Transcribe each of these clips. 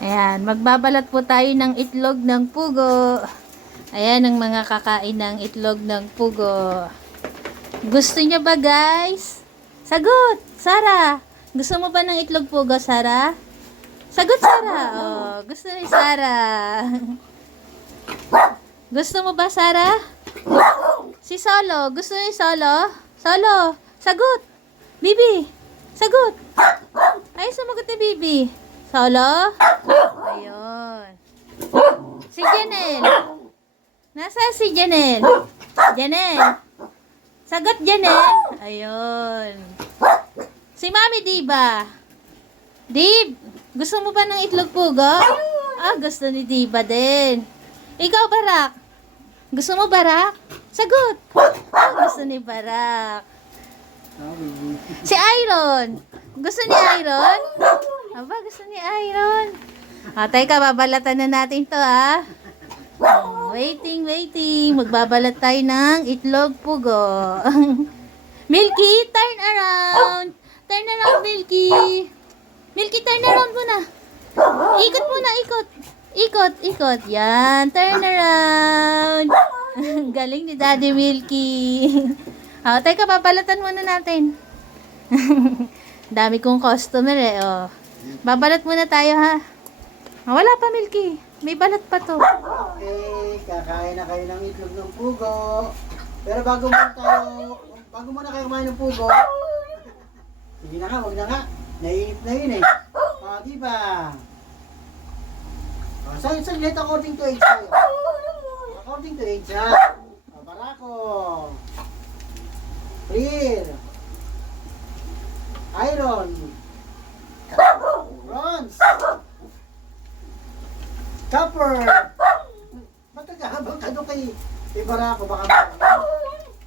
Ayan, magbabalat po tayo ng itlog ng pugo. Ayan ang mga kakain ng itlog ng pugo. Gusto niyo ba guys? Sagot! Sara! Gusto mo ba ng itlog pugo, Sara? Sagot, Sara! Oh, gusto ni Sara. Gusto mo ba, Sara? Si Solo. Gusto ni Solo? Solo. Sagot. Bibi. Sagot. Ay, sumagot ni Bibi. Solo. Ayun. Si Janel. Nasa si Janel? Janel. Sagot, Janel. Ayun. Si Mami Diba. Dib, gusto mo ba ng itlog pugo? Ah, gusto ni Diba din. Ikaw, Barak. Gusto mo, Barak? Sagot. Ah, gusto ni Barak. Si Iron. Gusto ni Iron? Aba, gusto ni Iron. Ah, teka, babalatan na natin to, ah. Waiting, waiting. Magbabalat tayo ng itlog pugo. Milky, turn around. Turn around, Milky. Milky, turn around muna. Ikot muna, ikot. Ikot, ikot. Yan, turn around. Galing ni Daddy Milky. Oh, teka, babalatan muna natin. Dami kong customer eh, oh. Babalat muna tayo, ha? Ah, wala pa, Milky. May balat pa to. Okay, kakain na kayo ng itlog ng pugo. Pero bago muna tayo, bago muna kayo kumain ng pugo, sige na nga, wag na nga. Naiinit na yun eh. O, di ba? O, sa saglit according to age tayo. According to age ha. O, barako. Clear. Iron. Bronze. Copper. Ba't naghahabang ka doon kay kay Barako? Baka ma-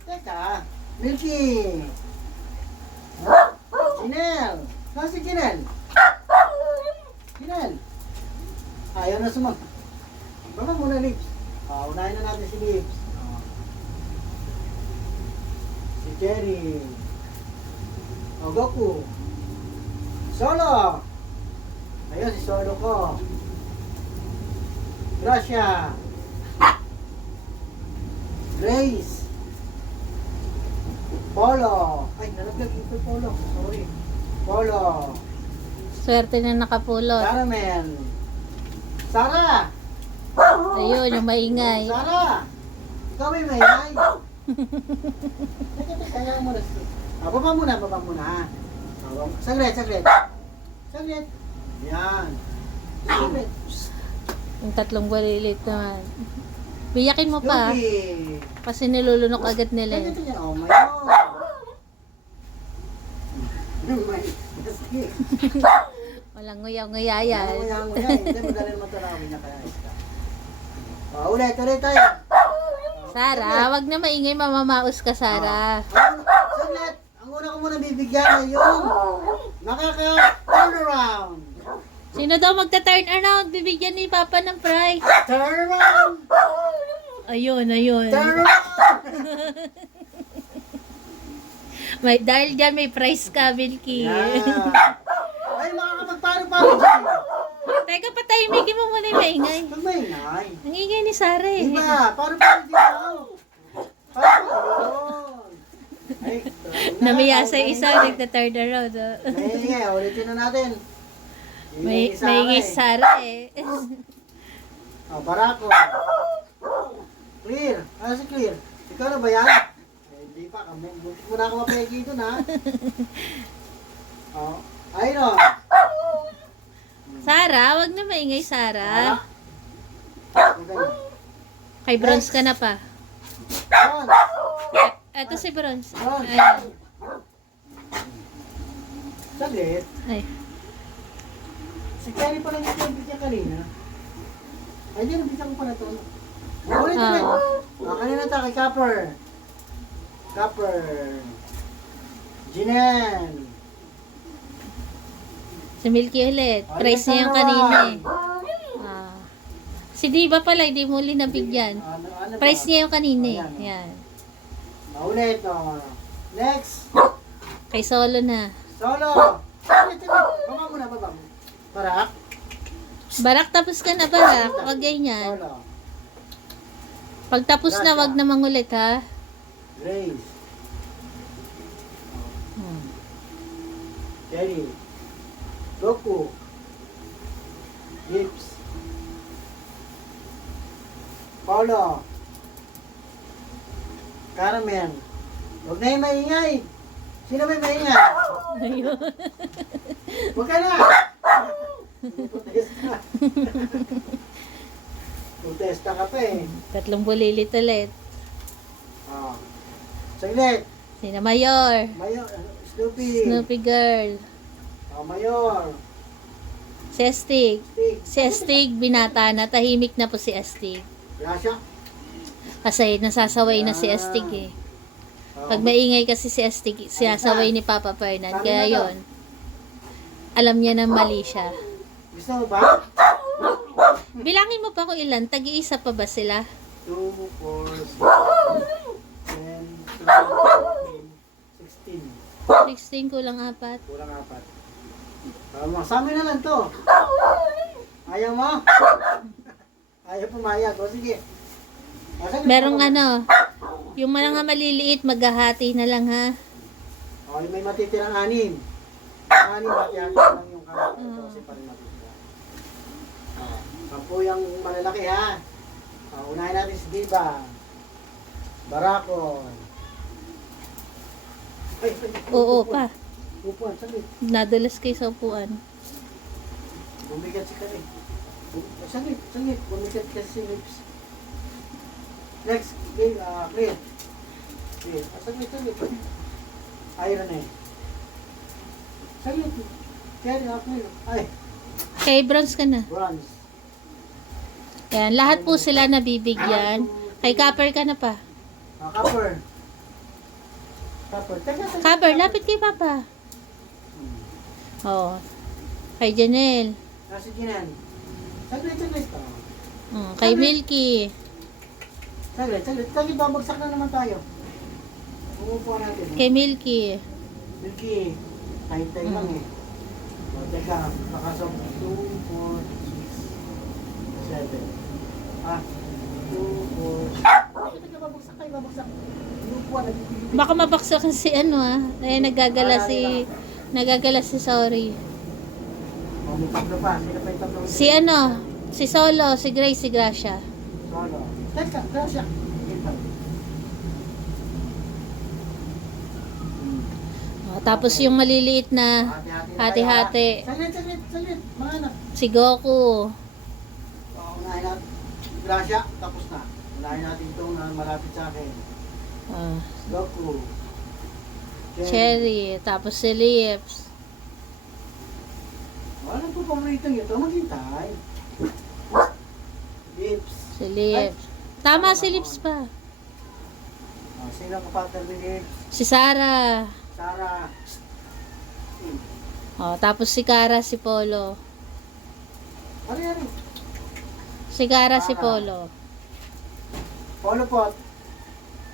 Teka, Milky. Jinel. Saan si Jinel? Jinel. Ayaw na sumag. Baka muna lips. Ah, unahin na natin si lips. Ah. Si Jerry. O, Goku. Solo. Ayun, si Solo ko. Gracia. Grace. Polo. Ay, nalaglag yung Polo. Sorry. Polo. Swerte na nakapulot. Caramel. Sara. Ayun, yung maingay. Sara. Ikaw may maingay. Kaya mo na. Ah, baba muna, baba muna. Saglit, saglit. Saglit. Yan. Saglit. Yung tatlong balilit naman. Biyakin mo pa. Yogi. Kasi nilulunok agad nila. eh. Ganito niya. Oh my God. Walang nguyaw-nguya yan. Mo yan? Hindi, madali naman ito namin niya kaya isa. Oh, ulit, ulit tayo. Sara, wag na maingay mamamaos ka, Sara. Ang- Saglit. Ang una ko muna bibigyan ay yung nakaka-turn around. Sino daw magta-turn around? Bibigyan ni Papa ng prize. Turn around. Ayun, ayun. Turn around. May, dahil dyan may prize ka, Milky. Yan. Ay, makakapagparo-paro dyan. Teka, patahimikin mo muna yung maingay. Pag may ingay. Ang ingay ni Sara eh. Diba? Paro-paro dito. Paro-paro. Ay, Namiya sa isa, nagta-turn around. oh. Ingay. Ulitin na natin. May, may ingay Sara eh. Oh, barako. Clear. Ano si Clear? Ikaw na ba yan? Eh, hindi pa. Buti mo na ako mapegi doon, ha? Oh, Iron. Sara, wag na maingay, Sara. Kay bronze ka na pa. Bronze. Eto si bronze. Bronze. Ayan. Saglit. Ay. Si Cherry pa lang yung nabigyan kanina. Ay, di, nabigyan ko pala ito. Ulit, ulit. Ah. Ah, kanina tayo kay Copper. Copper. Jinel. Si Milky ulit. Ay, Price niya yung kanina eh. Ah. Si Diva pala, hindi mo uli nabigyan. Ano, ano ba? Price niya yung kanina eh. Ayan. Yan. Ah, ulit, oh. Next. Kay Solo na. Solo. Ulit, ulit. Baba muna, baba mo. Para. Barak, tapos ka na, Barak. Huwag ganyan. Solo. Pag tapos na, wag na mangulit, ha? Grace. Hmm. Cherry. Goku. Gibbs. Paulo. Carmen. Huwag na yung maingay. Sino may maingay? Ayun. Huwag ka na! Protesta. Ka pa eh. Tatlong bulilit ulit. Oh. Saglit. Sina Mayor. Mayor. Snoopy. Snoopy Girl. Oh, Mayor. Si Astig. Si Astig, binata na. Tahimik na po si Astig. Gracia. Kasi nasasaway na si Astig eh. Oh. Pag maingay kasi si Astig, sinasaway ni Papa Fernan. Kaya yon alam niya na mali siya. Gusto mo ba? Bilangin mo pa kung ilan. Tag-iisa pa ba sila? 2, 4, 10, 12, 16. 16 kulang apat. Kulang apat. Tama, sa amin na lang to. Ayaw mo? Ayaw pumayag. O sige. Saglit Merong ano, yung mga maliliit, maghahati na lang ha. O, may matitirang anim. Ang anim, hati-hati lang yung kamay. Ito kasi pa rin matitira. Sampu yung malalaki ha. O, unahin natin si Diva. Barakon. Ay, ay, Oo upuan. pa. Upuan, saglit. Nadulas kayo sa upuan. Bumigat si Kari. Saglit, saglit. Bumigat kasi si Lips. Next, okay, ah, clear. Clear. Ah, saglit, saglit. Iron eh. Saglit. Kaya clear. Ay, Kay bronze ka na. bronze. Yan, lahat po sila nabibigyan. Kay Copper ka na pa. Ah, copper. Copper. Teka, teka. Copper, lapit kay Papa. Oo. Kay Janelle. Ah, si Jinan. Saglit, saglit. Ah, Mm, kay Milky. Saglit, saglit. Saglit, babagsak na naman tayo. Umupo natin. Kay Milky. Milky, tay-tay lang Mm. eh. O, teka, nakasok 2, 4, 6, 7. Ah, 2, 4, Teka, teka, babagsak kayo, babagsak. Inupuan, nagpipilitin. Baka mapaksakan si ano ah. Ay, nagagala si... Nagagala si Sorry. O, may tatlo pa. Sino pa yung tatlo? Si ano? Si Solo, si Grace, si Gracia. Solo. Teka, Gracia. Oh, tapos yung maliliit na Hati-hati. Saglit, saglit, saglit. Mga anak. Si Goku. O, unahin natin. Gracia, tapos na. Unahin natin itong na malapit sa akin. Oh, Goku. Cherry. Tapos si Lips. Ano po paborito nyo ito? Maghintay. Lips. Si Lips. Tama si Lips pa. Oh, sino ka partner ni Lips? Si Sarah. Sarah. Oh, tapos si Kara, si Polo. Ano yan? Si Polo. Polo pot.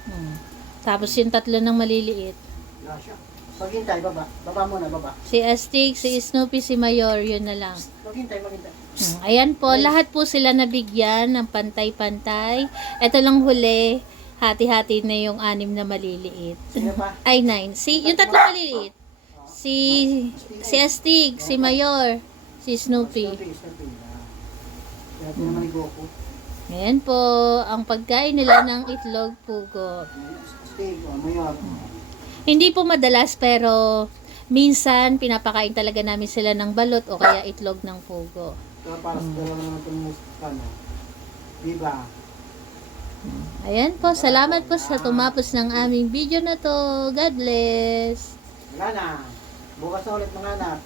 Hmm. Tapos yung tatlo ng maliliit. Gracia. Maghintay, baba. Baba muna, baba. Si Astig, si Snoopy, si Mayor, yun na lang. Maghintay, maghintay. Hmm, Ayan po, lahat po sila nabigyan ng pantay-pantay. Ito lang huli, hati-hati na yung anim na maliliit. Ay, nine. Si, yung tatlo maliliit. Si, si Astig, si Mayor, si Snoopy. Snoopy, Snoopy. Ito naman ni Goku. Ayan po, ang pagkain nila ng itlog pugo. Hindi po madalas pero minsan pinapakain talaga namin sila ng balot o kaya itlog ng pugo. Ito para sa dalawa naman itong ano. Diba? Ayan po, salamat po sa tumapos ng aming video na to. God bless! Wala na. Bukas na ulit mga anak.